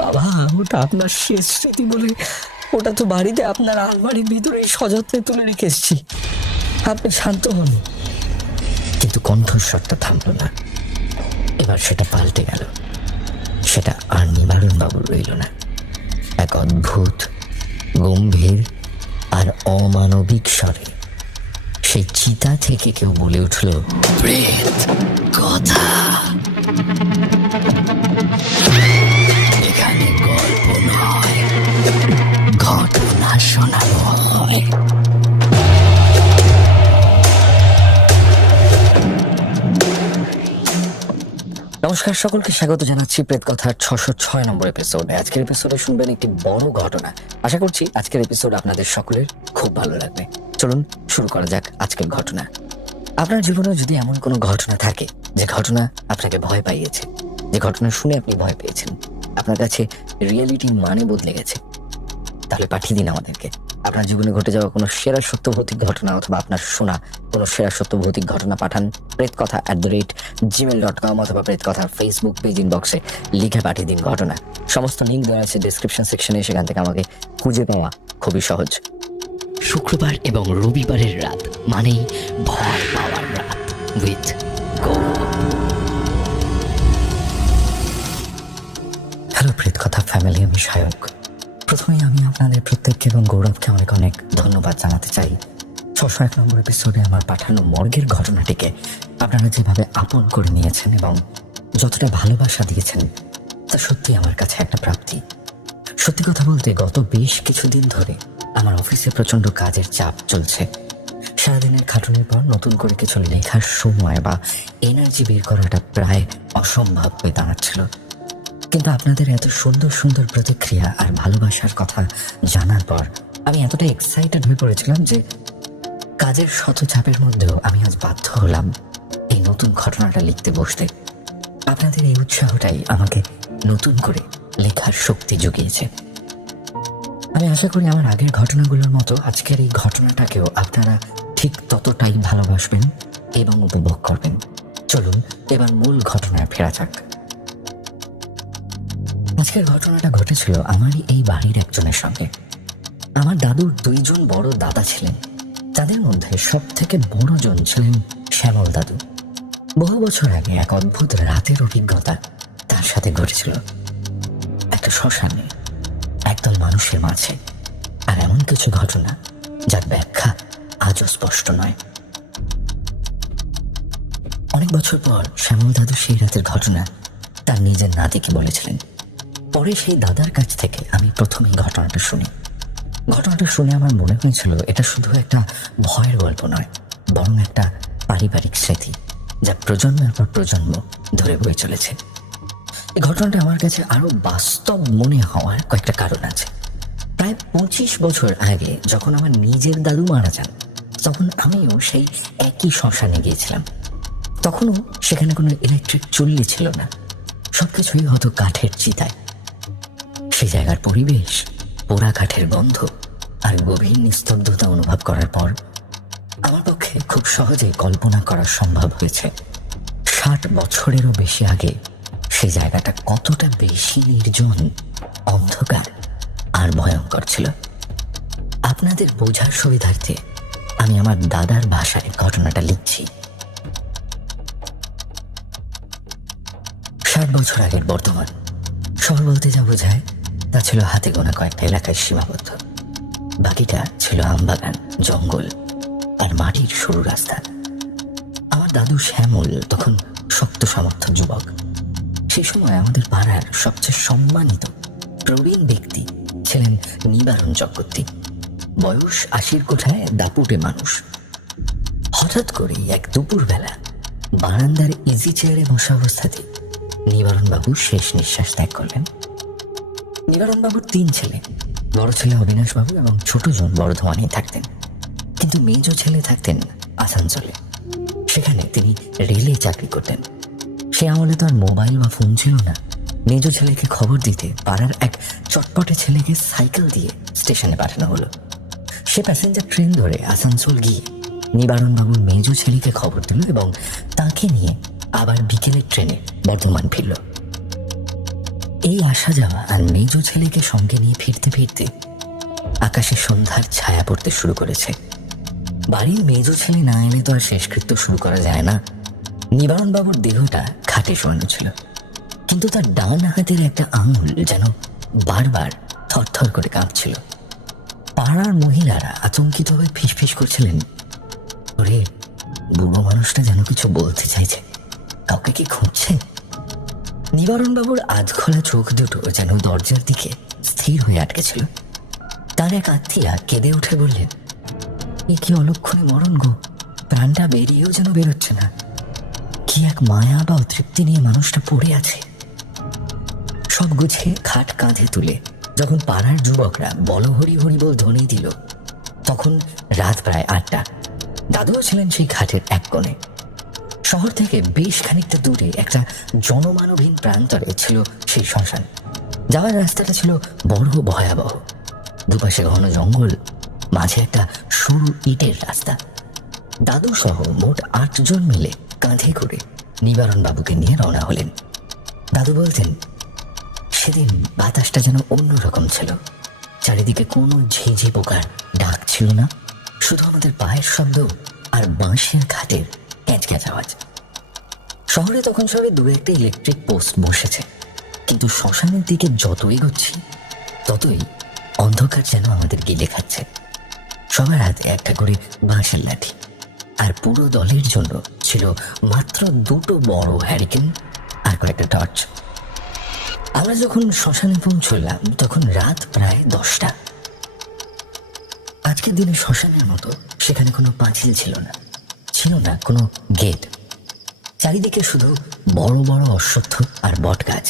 বাবা, ওটা আপনার শেষ স্মৃতি বলে ওটা তো বাড়িতে আপনার আলমারির ভিতরে সযত্নে তুলে রেখে এসেছি। আপনি শান্ত হন। কিন্তু কণ্ঠস্বরটা থামল না। এবার সেটা পাল্টে গেল। সেটা আর নিবারণ বাবুর রইল না। এক অদ্ভুত, গম্ভীর আর অমানবিক স্বরে সেই চিতা থেকে কেউ বলে উঠল, প্রেত কথা। এখানে গল্প নয়, ঘটনা শোনানো হয়। নমস্কার, সকলকে স্বাগত জানাচ্ছি প্রেত কথার 606 নম্বর এপিসোডে। আজকের এপিসোডে শুনবেন একটি বড় ঘটনা। আশা করছি আজকের এপিসোড আপনাদের সকলের খুব ভালো লাগবে। চলুন শুরু করা যাক আজকের ঘটনা। আপনার জীবনে যদি এমন কোনো ঘটনা থাকে যে ঘটনা আপনাকে ভয় পাইয়েছে, যে ঘটনা শুনে আপনি ভয় পেয়েছেন, আপনার কাছে রিয়েলিটি মানে বদলে গেছে, তাহলে পাঠিয়ে দিন আমাদেরকে আপনার জীবনে ঘটে যাওয়া কোনো সেরা সত্য ভৌতিক ঘটনা, অথবা আপনার শোনা কোনো সেরা সত্য ভৌতিক ঘটনা পাঠান prettkotha@gmail.com অথবা প্রেতকথার ফেসবুক পেজ ইনবক্সে লিখে পাঠিয়ে দিন ঘটনা। সমস্ত লিঙ্ক দেওয়া আছে ডিসক্রিপশন সেকশনে, সেখান থেকে আমাকে খুঁজে পাওয়া খুবই সহজ। শুক্রবার এবং রবিবারের রাত মানেই ভয় পাওয়ার রাত with Gourab. Hello Pretkotha family, আমি সায়ক। প্রথমেই আমি আপনাদের প্রত্যেককে এবং গৌরবকে অনেক অনেক ধন্যবাদ জানাতে চাই। 601 নম্বর এপিসোডে আমার পাঠানো মর্গের ঘটনাটিকে আপনারা যেভাবে আপন করে নিয়েছেন এবং যতটা ভালোবাসা দিয়েছেন, তা সত্যি আমার কাছে একটা প্রাপ্তি। সত্যি কথা বলতে, গত বেশ কিছুদিন ধরে আমার অফিসে প্রচণ্ড কাজের চাপ চলছে। সারাদিনের খাটুনির পর নতুন করে কিছু লেখার সময় বা এনার্জি বের করাটা প্রায় অসম্ভব হয়ে দাঁড়াচ্ছিল। কিন্তু আপনাদের এত সুন্দর সুন্দর প্রতিক্রিয়া আর ভালোবাসার কথা জানার পর আমি এতটা এক্সাইটেড হয়ে পড়েছিলাম যে কাজের শত চাপের মধ্যেও আমি আজ বাধ্য হলাম এই নতুন ঘটনাটা লিখতে বসতে। আপনাদের এই উৎসাহটাই আমাকে নতুন করে লেখার শক্তি জুগিয়েছে। আমি আশা করি আমার আগের ঘটনাগুলোর মতো আজকের এই ঘটনাটাকেও আপনারা ঠিক ততটাই ভালোবাসবেন এবং উপভোগ করবেন। চলুন এবার মূল ঘটনায় ফেরা যাক। আজকের ঘটনাটা ঘটেছিল আমারই এই বাড়ির একজনের সঙ্গে। আমার দাদুর দুইজন বড় দাদা ছিলেন। তাদের মধ্যে সব থেকে বড়জন ছিলেন শ্যামল দাদু। বহু বছর আগে এক অদ্ভুত রাতের অভিজ্ঞতা তার সাথে ঘটেছিল। একটা শ্মশানে একদল মানুষের মাঝে, আর এমন কিছু ঘটনা যার ব্যাখ্যা আজও স্পষ্ট নয়। অনেক বছর পর শ্যামল দাদু সেই রাতের ঘটনা তার নিজের নাতিকে বলেছিলেন। পরে সেই দাদার কাছ থেকে আমি প্রথম এই ঘটনাটা শুনি। ঘটনাটা শুনে আমার মনে হয়েছিল এটা শুধু একটা ভয়ের গল্প নয়, বরং একটা পারিবারিক স্মৃতি যা প্রজন্মের পর প্রজন্ম ধরে বয়ে চলেছে। এই ঘটনাটা আমার কাছে আরো বাস্তব মনে হওয়ার কয়েকটা কারণ আছে। প্রায় 25 বছর আগে যখন আমার নিজের দাদু মারা যান, তখন আমিও সেই একই শ্মশানে গিয়েছিলাম। তখনও সেখানে কোনো ইলেকট্রিক চুল্লি ছিল না, সবকিছুই হতো কাঠের চিতায়। সেই জায়গার পরিবেশ, পোড়া কাঠের গন্ধ আর গভীর নিস্তব্ধতা অনুভব করার পর আমার পক্ষে খুব সহজে কল্পনা করা সম্ভব হয়েছে 60 বছরেরও বেশি আগে সেই জায়গাটা কতটা বেশি নির্জন, অন্ধকার আর ভয়ঙ্কর ছিল। আপনাদের বোঝার সুবিধার্থে আমি আমার দাদার ভাষায় ঘটনাটা লিখছি। 60 বছর আগের বর্তমান শহর বলতে যা বোঝায় তা ছিল হাতে গোনা কয়েকটা এলাকায় সীমাবদ্ধ। বাকিটা ছিল আমবাগান, জঙ্গল আর মাটির সরু রাস্তা। আমার দাদু শ্যামল তখন শক্ত সামর্থ্য যুবক। সেই সময় আমাদের পাড়ার সবচেয়ে সম্মানিত প্রবীণ ব্যক্তি ছিলেন নিবারণ চক্রবর্তী। বয়স 80-র কোঠায়, দাপুটে মানুষ। হঠাৎ করে এক দুপুরবেলা বারান্দার ইজি চেয়ারে বসা অবস্থাতে নিবারণবাবু শেষ নিঃশ্বাস ত্যাগ করলেন। নিবারণবাবুর 3 ছেলে। বড় ছেলে অবিনাশবাবু এবং ছোটজন বর্ধমানে থাকতেন, কিন্তু মেজ ছেলে থাকতেন আসানসোলে। সেখানে তিনি রেলে চাকরি করতেন। সে আমলে তো আর মোবাইল বা ফোন ছিল না। মেজ ছেলেকে খবর দিতে পাড়ার এক চটপটে ছেলেকে সাইকেল দিয়ে স্টেশনে পাঠানো হলো। সে প্যাসেঞ্জার ট্রেন ধরে আসানসোল গিয়ে নিবারণবাবুর মেজ ছেলেকে খবর দিল এবং তাকে নিয়ে আবার বিকেলের ট্রেনে বর্ধমান ফিরল। এই আসা যাওয়া আর মেজ ছেলেকে সঙ্গে নিয়ে ফিরতে ফিরতে আকাশে সন্ধ্যার ছায়া পড়তে শুরু করেছে। বাড়ির মেজ ছেলে না এলে তো আর শেষকৃত্য শুরু করা যায় না। নিবারণ বাবুর দেহটা খাটে শোয়ানো ছিল, কিন্তু তার ডান হাতের একটা আঙুল যেন বারবার থরথর করে কাঁপছিল। পাড়ার মহিলারা আতঙ্কিত হয়ে ফিসফিস করছিলেন, ওরে বুড়ো মানুষটা যেন কিছু বলতে চাইছে, কাউকে কি খুঁজছে? নিবারণবাবুর আধখোলা চোখ দুটো যেন দরজার দিকে স্থির হয়ে আটকে ছিল। তার এক আত্মীয়া কেঁদে উঠে বললেন, এ কি অলক্ষণে মরণ গো, প্রাণটা বেরিয়েও যেন বেরোচ্ছে না। কি এক মায়া বা তৃপ্তি নিয়ে মানুষটা পড়ে আছে। সব গুছিয়ে খাট কাঁধে তুলে যখন পাড়ার যুবকরা বল হরি হরি বল ধ্বনি দিল, তখন রাত প্রায় 8টা। দাদুও ছিলেন সেই খাটের এক কোণে। শহর থেকে বেশ খানিকটা দূরে একটা জনমানবহীন প্রান্তরে ছিল সেই শ্মশান। যাওয়ার রাস্তাটা ছিল বড় ভয়াবহ। দুপাশে ঘন জঙ্গল, মাঝে একটা সরু ইটের রাস্তা। দাদু সহ মোট 8 জন মিলে কাঁধে করে নিবারণ বাবুকে নিয়ে রওনা হলেন। দাদু বলতেন, সেদিন বাতাসটা যেন অন্যরকম ছিল। চারিদিকে কোনো ঝিঝি পোকার ডাক ছিল না, শুধু আমাদের পায়ের শব্দ আর বাঁশের ঘাটের ক্যাঁচক্যাঁচ আওয়াজ। শহরে তখন সবে 2-1টা ইলেকট্রিক পোস্ট বসেছে, কিন্তু শ্মশানের দিকে যত এগোচ্ছি ততই অন্ধকার যেন আমাদের গিলে খাচ্ছে। সবার হাতে একটা করে বাঁশের লাঠি, আর পুরো দলের জন্য ছিল মাত্র 2টো বড় হ্যারিকেন আর কয়েকটা টর্চ। আমরা যখন শ্মশানে পৌঁছলাম তখন রাত প্রায় 10টা। আজকের দিনে শ্মশানের মতো সেখানে কোনো পাঁচিল ছিল না, ছিল না কোনো গেট। চারিদিকে শুধু বড় বড় অশ্বত্থ আর বট গাছ,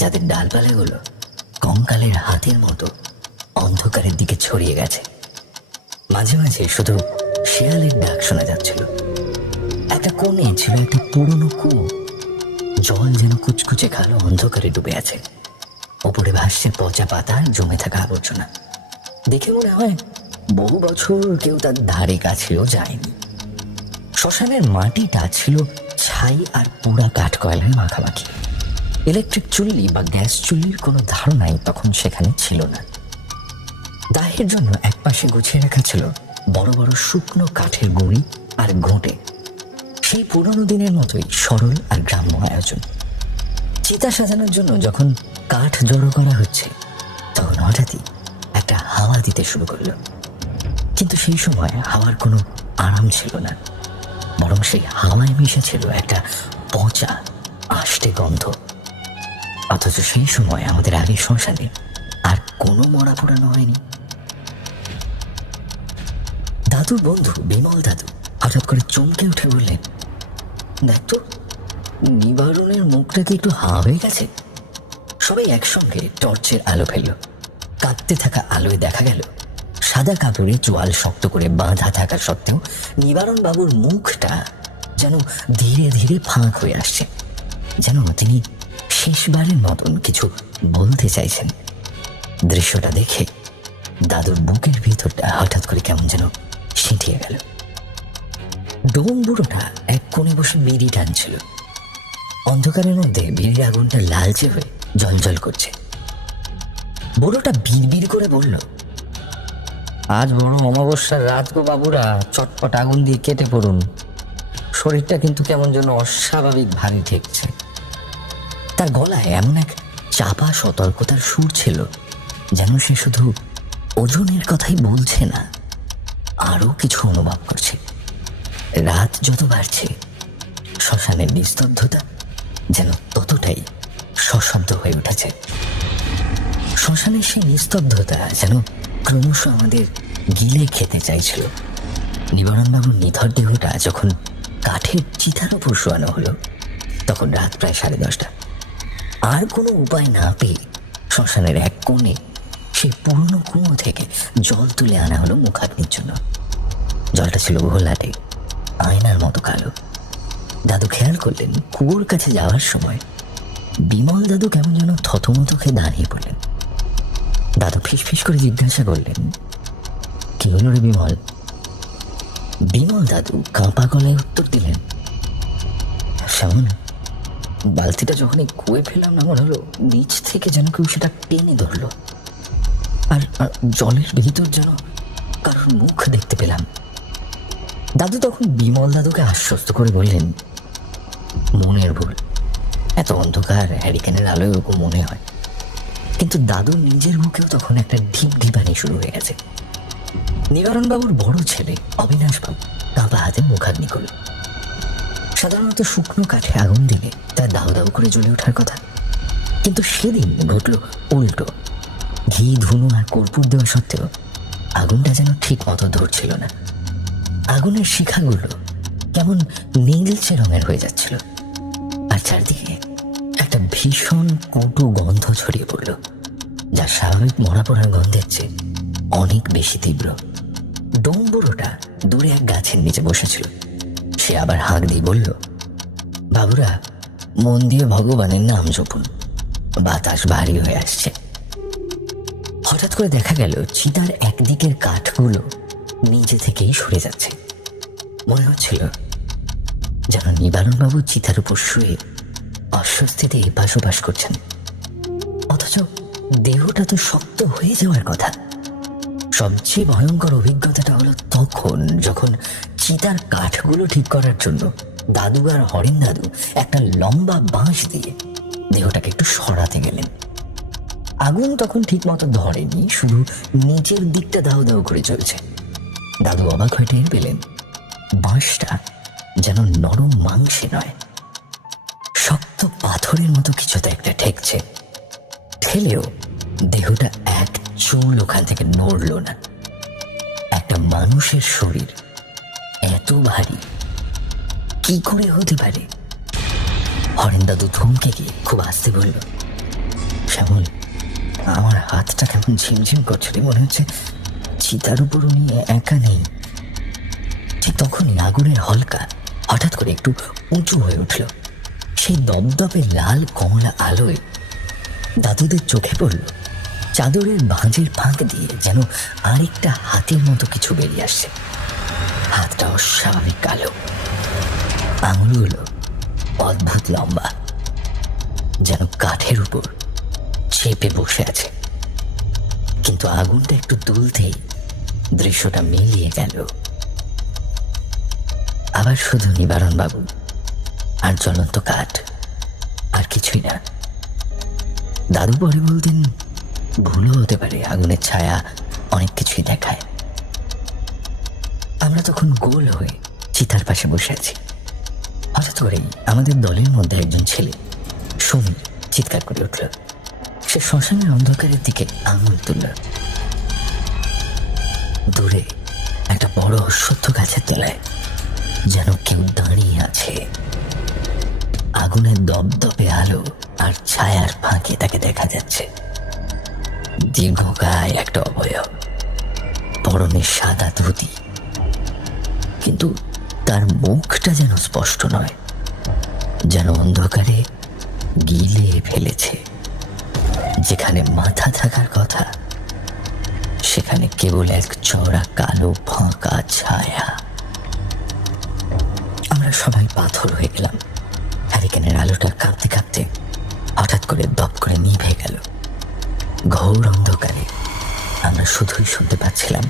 যাদের ডালপালাগুলো কঙ্কালের হাতের মতো অন্ধকারের দিকে ছড়িয়ে গেছে। মাঝে মাঝে শুধু শেয়ালের ডাক শোনা যাচ্ছিল। একটা কোণে ছিল একটা পুরনো কুয়ো, জল যেন কুচকুচে কালো অন্ধকারে ডুবে আছে। ওপরে ভাসছে পচা পাতা, জমে থাকা আবর্জনা। দেখে মনে হয় বহু বছর কেউ তার ধারে কাছেও যায়নি। শ্মশানের মাটিটা ছিল ছাই আর পোড়া কাঠ কয়লায় মাখামাখি। ইলেকট্রিক চুল্লি বা গ্যাস চুল্লির কোনো ধারণাই তখন সেখানে ছিল না। দাহের জন্য একপাশে গুছিয়ে রাখা ছিল বড় বড় শুকনো কাঠের গুঁড়ি আর ঘোঁটে। সেই পুরনো দিনের মতোই সরল আর গ্রাম্য আয়োজন। চিতা সাজানোর জন্য যখন কাঠ জড়ো করা হচ্ছে, তখন হঠাৎই একটা হাওয়া দিতে শুরু করলো। কিন্তু সেই সময় হাওয়ার কোনো আরাম ছিল না, বরং সেই হাওয়ায় মিশে ছিল একটা পচা আষ্টে গন্ধ। অথচ সেই সময় আমাদের আগে শ্মশানে আর কোনো মরা পোড়ানো হয়নি। দাদুর বন্ধু বিমল দাদু হঠাৎ করে চমকে উঠে বললেন, দেখ তো, নিবারণের মুখটা কি একটু হাঁ হয়ে গেছে? সবাই একসঙ্গে টর্চের আলো ফেলল। কাঁদতে থাকা আলোয় দেখা গেল সাদা কাপড়ে চোয়াল শক্ত করে বাঁধা থাকা সত্ত্বেও নিবারণ বাবুর মুখটা যেন ধীরে ধীরে ফাঁক হয়ে আসছে, যেন তিনি শেষবারের মতন কিছু বলতে চাইছেন। দৃশ্যটা দেখে দাদুর বুকের ভিতরটা হঠাৎ করে কেমন যেন সিঁটিয়ে গেল। ডোম বুড়োটা এক কোণে বসে বিড়ি টানছিল। অন্ধকারের মধ্যে বিড়ির আগুনটা লালচে হয়ে জ্বলজ্বল করছে। বুড়োটা বিড়বিড় করে বলল, আজ বড় অমাবস্যার রাত গো বাবুরা, চটপট আগুন দিয়ে কেটে পড়ুন। শরীরটা কিন্তু কেমন যেন অস্বাভাবিক ভারী ঠেকছে। তার গলায় এমন এক চাপা সতর্কতার সুর ছিল, যেন সে শুধু ওজনের কথাই বলছে না, আরো কিছু অনুভব করছে। রাত যত বাড়ছে, শ্মশানের নিস্তব্ধতা যেন ততটাই সশব্দ হয়ে উঠেছে। শ্মশানের সেই নিস্তব্ধতা যেন ক্রমশ আমাদের গিলে খেতে চাইছিল। নিবারণবাবুর নিথর দেহটা যখন কাঠের চিতার উপর শোয়ানো হলো, তখন রাত প্রায় 10:30। আর কোনো উপায় না পেয়ে শ্মশানের এক কোণে সেই পুরনো কুয়ো থেকে জল তুলে আনা হলো মুখাগ্নির জন্য। জলটা ছিল ঘোলাটে, আয়নার মতো কালো। দাদু খেয়াল করলেন কুয়োর কাছে যাওয়ার সময় বিমল দাদু কেমন যেন থতমত খেয়ে দাঁড়িয়ে পড়লেন। দাদু ফিসফিস করে জিজ্ঞাসা করলেন, কি হলো রে বিমল? বিমল দাদু কাঁপা গলায় উত্তর দিলেন, শ্যামল, বালতিটা যখনই কুয়ে ফেলাম না, মনে হলো নিচ থেকে যেন কেউ সেটা টেনে ধরলো। আর জলের ভিতর যেন কারোর মুখ দেখতে পেলাম। দাদু তখন বিমল দাদুকে আশ্বস্ত করে বললেন, মনের ভুল, এত অন্ধকার হ্যারিকেনের আলোয় ওরকম মনে হয়। কিন্তু দাদুর নিজের মুখেও তখন একটা ঢিপ ঢিপানি শুরু হয়ে গেছে। নিবারণবাবুর বড় ছেলে অবিনাশবাবু কাঁপা হাতে মুখাগ্নি করল। সাধারণত শুকনো কাঠে আগুন দিলে তা দাউ দাউ করে জ্বলে ওঠার কথা, কিন্তু সেদিন ঘটল উল্টো। ঘি, ধুনো আর কর্পূর দেওয়া সত্ত্বেও আগুনটা যেন ঠিক মতো ধরছিল না। আগুনের শিখাগুলো কেমন নীলচে রঙের হয়ে যাচ্ছিল, আর চারদিকে একটা ভীষণ কটু গন্ধ ছড়িয়ে পড়ল, যা স্বাভাবিক মরা পোড়ার গন্ধের চেয়ে অনেক বেশি তীব্র। ডোমবুড়োটা দূরে এক গাছের নিচে বসেছিল। সে আবার হাঁক দিয়ে বলল, বাবুরা, মন দিয়ে ভগবানের নাম জপুন, বাতাস ভারী হয়ে আসছে। হঠাৎ করে দেখা গেল চিতার একদিকের কাঠগুলো নিজে থেকেই সরে যাচ্ছে। মনে হচ্ছিল যেন নিবারণবাবু চিতার উপর শুয়ে অস্বস্তিতে এপাশ ওপাশ করছেন, অথচ দেহটা তো শক্ত হয়ে যাওয়ার কথা। সবচেয়ে ভয়ঙ্কর অভিজ্ঞতাটা হলো তখন, যখন চিতার কাঠগুলো ঠিক করার জন্য দাদু আর হরেন দাদু একটা লম্বা বাঁশ দিয়ে দেহটাকে একটু সরাতে গেলেন। আগুন তখন ঠিক মতো ধরেনি, শুধু নিচের দিকটা দাউ দাউ করে চলছে। দাদু অবাক হয়ে টের পেলেন বাঁশটা যেন নরম মাংসে নয়, শক্ত পাথরের মতো কিছুতে একটা ঠেকছে। ঠেলেও দেহটা এক চুল ওখান থেকে নড়ল না। একটা মানুষের শরীর এত ভারী কি করে হতে পারে? হরেন দাদু থমকে গিয়ে খুব আস্তে বলল, শ্যামল, আমার হাতটা কেমন ঝিমঝিম করছিল, মনে হচ্ছে চিতার উপর উনি একা নেই। ঠিক তখনই আগুনের হলকা হঠাৎ করে একটু উঁচু হয়ে উঠল। সেই দপদপে লাল কমলা আলোয় দাদুদের চোখে পড়ল চাদরের ভাঁজের ফাঁক দিয়ে যেন আরেকটা হাতের মতো কিছু বেরিয়ে আসছে। হাতটা অস্বাভাবিক কালো, আঙুলগুলো অদ্ভুত লম্বা, যেন কাঠের উপর চেপে বসে আছে। কিন্তু আগুনটা একটু দুলতেই দৃশ্যটা মিলিয়ে গেল। আবার শুধু নিবারণবাবু আর জ্বলন্ত কাঠ, আর কিছুই না। দাদু পরে বলতেন, ভুলও হতে পারে, আগুনের ছায়া অনেক কিছুই দেখায়। আমরা তখন গোল হয়ে চিতার পাশে বসে আছি। হঠাৎ করেই আমাদের দলের মধ্যে একজন ছেলে, সমীর, চিৎকার করে উঠল। সে শ্মশানের অন্ধকারের দিকে আঙুল তুলল। দূরে একটা বড় অশ্বত্থ গাছের তলায় যেন কেউ দাঁড়িয়ে আছে। আগুনের দপদপে আলো আর ছায়ার ফাঁকে তাকে দেখা যাচ্ছে। দীর্ঘকায় একটা অবয়ব, পরনে সাদা ধুতি, কিন্তু তার মুখটা যেন স্পষ্ট নয়, যেন অন্ধকারে গিলে ফেলেছে। যেখানে মাথা থাকার কথা সেখানে কেবল এক চওড়া কালো ফাঁকা ছায়া। আমরা সবাই পাথর হয়ে গেলাম। হ্যারিকেনের আলোটা কাঁপতে কাঁপতে হঠাৎ করে দপ করে নিভে গেল। ঘোর অন্ধকারে আমরা শুধুই শুনতে পাচ্ছিলাম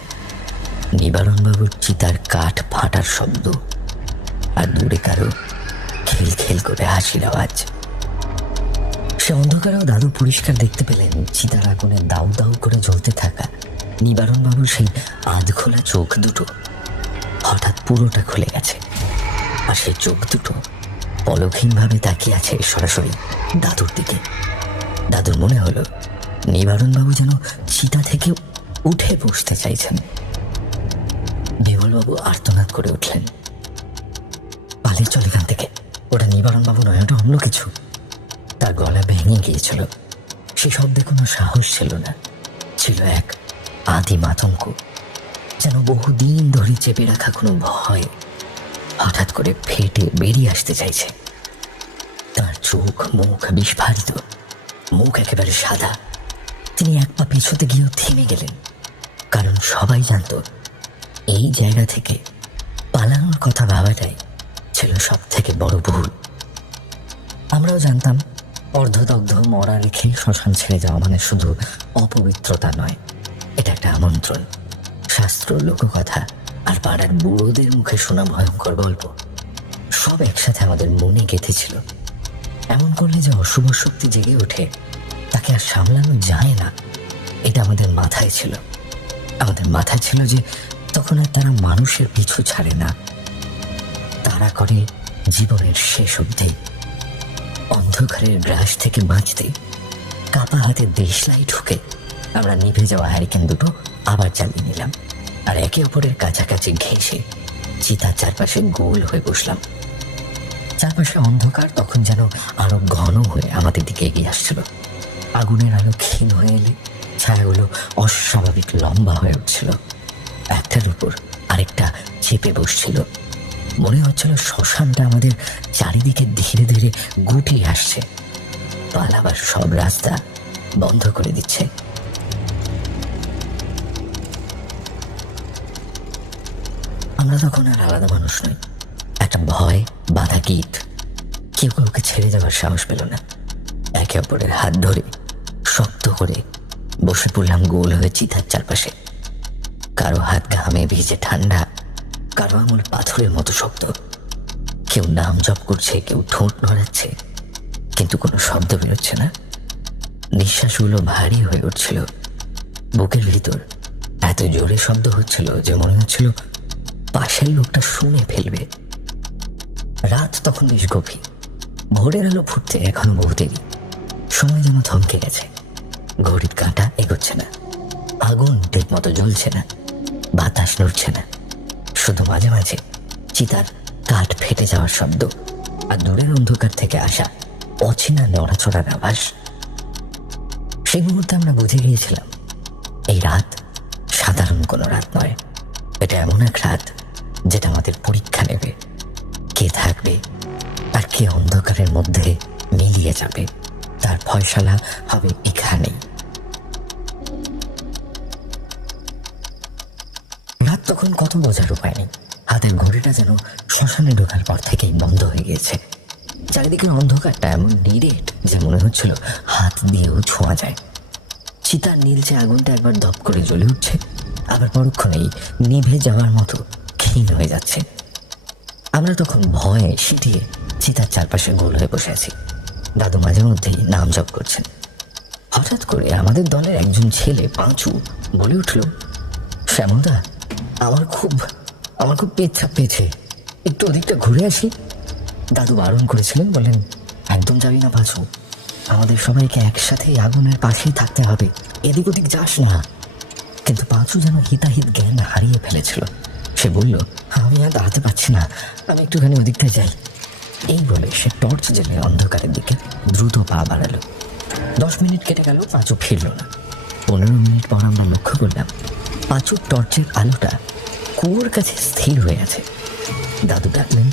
নিবারণবাবুর চিতার কাঠ ফাটার শব্দ, আর দূরে কারো খেল খেল করে হাসির আওয়াজ। সে অন্ধকারেও দাদু পরিষ্কার দেখতে পেলেন চিতার আগুনে দাউ দাউ করে জ্বলতে থাকা নিবারণবাবুর সেই আধখোলা চোখ দুটো হঠাৎ পুরোটা খুলে গেছে, আর সেই চোখ দুটো পলকহীনভাবে তাকিয়ে আছে সরাসরি দাদুর দিকে। দাদুর মনে হলো নিবারণবাবু যেন চিতা থেকে উঠে বসতে চাইছেন। বিমলবাবু আর্তনাদ করে উঠলেন, পালিয়ে চল এখান থেকে, ওটা নিবারণবাবু নয়, ওটা অন্য কিছু। তার গলা ভেঙে গিয়েছিল। সে শব্দে কোনো সাহস ছিল না, ছিল এক আদিম আতঙ্ক, যেন বহুদিন ধরে চেপে রাখা কোনো ভয় হঠাৎ করে ফেটে বেরিয়ে আসতে চাইছে। তার চোখ মুখ বিস্ফারিত, মুখ একেবারে সাদা। তিনি এক পা পেছোতে গিয়েও থেমে গেলেন, কারণ সবাই জানত এই জায়গা থেকে পালানোর কথা ভাবাটাই ছিল সব থেকে বড় ভুল। আমরাও জানতাম অর্ধদগ্ধ মরা রেখে শ্মশান ছেড়ে যাওয়া মানে শুধু অপবিত্রতা নয়, এটা একটা আমন্ত্রণ। শাস্ত্র, লোককথা আর পাড়ার বুড়োদের মুখে শোনা ভয়ঙ্কর গল্প সব একসাথে আমাদের মনে গেঁথেছিল। এমন করলে যে অশুভ শক্তি জেগে ওঠে, তাকে আর সামলানো যায় না, এটা আমাদের মাথায় ছিল। আমাদের মাথায় ছিল যে তখন আর তারা মানুষের পিছু ছাড়ে না, তারা করে জীবনের শেষ অবধি। অন্ধকারের গ্রাস থেকে বাঁচতে কাপা হাতে দেশলাই ঢুকে আমরা নিভে যাওয়া হ্যারিকেন দুটো আবার জ্বালিয়ে নিলাম, আর একে অপরের কাছাকাছি ঘেঁষে চিতার চারপাশে গোল হয়ে বসলাম। চারপাশে অন্ধকার তখন যেন আরো ঘন হয়ে আমাদের দিকে এগিয়ে আসছিল। আগুনের আলো ক্ষীণ হয়ে এলে ছায়াগুলো অস্বাভাবিক লম্বা হয়ে উঠছিল, একটার উপর আরেকটা চেপে বসছিল। মনে হচ্ছিল শ্মশানটা আমাদের চারিদিকে ধীরে ধীরে গুটিয়ে আসছে, পালাবার সব রাস্তা বন্ধ করে দিচ্ছে। আমরা তখন আর আলাদা মানুষ নই, একটা ভয় বাঁধা গীত। কেউ কাউকে ছেড়ে যাওয়ার সাহস পেল না। একে অপরের হাত ধরে শক্ত করে বসে পড়লাম গোল হয়ে চিতার চারপাশে। কারো হাত ঘামে ভিজে ঠান্ডা, কারো আঙুল পাথরের মতো শক্ত। কেউ নাম জপ করছে, কেউ ঠোঁট নড়াচ্ছে, কিন্তু কোনো শব্দ বেরোচ্ছে না। নিঃশ্বাসগুলো ভারী হয়ে উঠছিল। বুকের ভিতর এত জোরে শব্দ হচ্ছিল যে মনে হচ্ছিল পাশের লোকটা শুনে ফেলবে। রাত তখন বেশ গভীর, ভোরের আলো ফুটতে এখনো বহু দেরি। সময় যেন থমকে গেছে, ঘড়ির কাঁটা এগোচ্ছে না, আগুন ঠিক মতো জ্বলছে না, বাতাস নড়ছে না। শুধু মাঝে মাঝে চিতার কাঠ ফেটে যাওয়ার শব্দ আর দূরের অন্ধকার থেকে আসা অচেনা নড়াচড়ার আভাস। সেই মুহূর্তে আমরা বুঝে গিয়েছিলাম এই রাত সাধারণ কোনো রাত নয়, এটা এমন এক রাত যেটা আমাদের পরীক্ষা নেবে। কে থাকবে আর কে অন্ধকারের মধ্যে মিলিয়ে যাবে, তার ফয়সালা হবে এখানেই। রাত তখন কত বোঝার উপায় নেই। হাতের ঘড়িটা যেন শ্মশানে ঢোকার পর থেকেই বন্ধ হয়ে গিয়েছে। চারিদিকের অন্ধকারটা এমন নিরেট যে মনে হচ্ছিল হাত দিয়েও ছোঁয়া যায়। চিতার নীলচে আগুনটা একবার দপ করে জ্বলে উঠছে, আবার পরক্ষণেই নিভে যাওয়ার মতো ক্ষীণ হয়ে যাচ্ছে। আমরা তখন ভয়ে সিটিয়ে চিতার চারপাশে গোল হয়ে বসে আছি। দাদু মাঝে মধ্যেই নাম জপ করছেন। হঠাৎ করে আমাদের দলের একজন ছেলে পাঁচু বলে উঠল, শ্যামলদা, আমার খুব পেচ্ছাপ পেয়েছে, একটু ওদিকটা ঘুরে আসি। দাদু বারণ করেছিলেন, বলেন, একদম যাবি না পাঁচু, আমাদের সবাইকে একসাথে আগুনের পাশেই থাকতে হবে, এদিক ওদিক যাস না। কিন্তু পাঁচু যেন হিতাহিত জ্ঞান হারিয়ে ফেলেছিল। সে বলল, আমি আর দাঁড়াতে পারছি না, আমি একটুখানি ওদিকটায় যাই। এই বলে সে টর্চ জ্বেলে অন্ধকারের দিকে দ্রুত পা বাড়ালো। 10 মিনিট কেটে গেল, পাঁচু ফিরল না। 15 মিনিট পর আমরা লক্ষ্য করলাম পাঁচুর টর্চের আলোটা কুয়োর কাছে স্থির হয়ে আছে। দাদু ডাকলেন,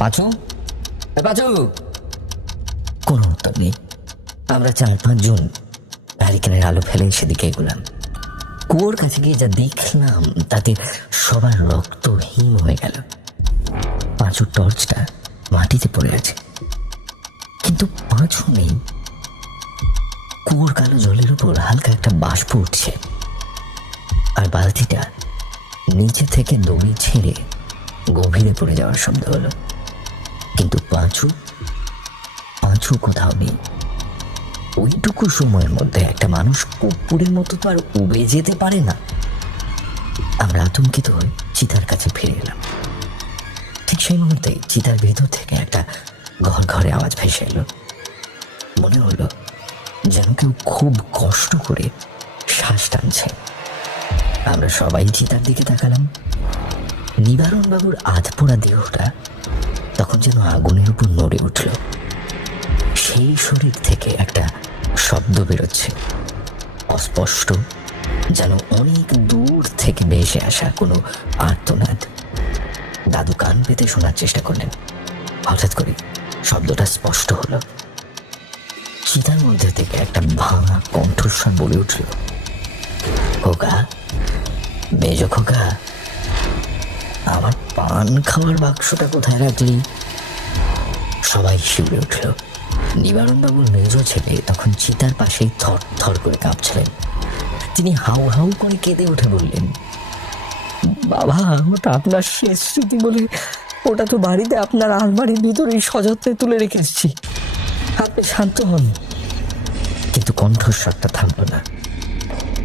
পাঁচু, পাঁচু। কোনো উত্তর নেই। আমরা 4-5 জন হ্যারিকেনের আলো ফেলে সেদিকে এগোলাম। কুয়োর কাছে গিয়ে যা দেখলাম তাতে সবার রক্ত হিম হয়ে গেল। পাঁচুর টর্চটা মাটিতে পড়ে আছে, কিন্তু পাঁচু নেই। কুয়োর কালো জলের উপর হালকা একটা বাষ্প উঠছে, আর বালতিটা নিচে থেকে দড়ি ছেড়ে গভীরে পড়ে যাওয়ার শব্দ হলো। কিন্তু পাঁচু কোথাও নেই। ওইটুকু সময়ের মধ্যে একটা মানুষ কুকুরের মতো তো আর উবে যেতে পারে না। আমরা আতঙ্কিত হয়ে চিতার কাছে ফিরে এলাম। ঠিক সেই মুহূর্তে চিতার ভেতর থেকে একটা ঘরে আওয়াজ ভেসে এলো। মনে হলো যেন কেউ খুব কষ্ট করে শ্বাস টানছে। আমরা সবাই চিতার দিকে তাকালাম। নিবারণ বাবুর আধপোড়া দেহটা তখন যেন আগুনের উপর নড়ে উঠল। সেই শরীর থেকে একটা শব্দ বেরোচ্ছে, অস্পষ্ট, যেন অনেক দূর থেকে ভেসে আসা কোনো আর্তনাদ। দাদু কান পেতে শোনার চেষ্টা করলেন। হঠাৎ করে শব্দটা স্পষ্ট হলো। চিতার মধ্যে থেকে একটা ভাঙা কণ্ঠস্বর বলে উঠল, খোকা, মেজ খোকা, আমার পান খাওয়ার বাক্সটা কোথায় রাখলি? সবাই শিউরে উঠল। নিবারণবাবুর মেজ ছেলে তখন চিতার পাশেই থর থর করে কাঁপছিলেন। তিনি হাউ হাউ করে কেঁদে উঠে বললেন, বাবা, ওটা আপনার শেষ স্মৃতি বলে ওটা তো বাড়িতে আপনার আলমারির ভিতরেই সযত্নে তুলে রেখে এসেছি, আপনি শান্ত হন। কিন্তু কণ্ঠস্বরটা থামল না।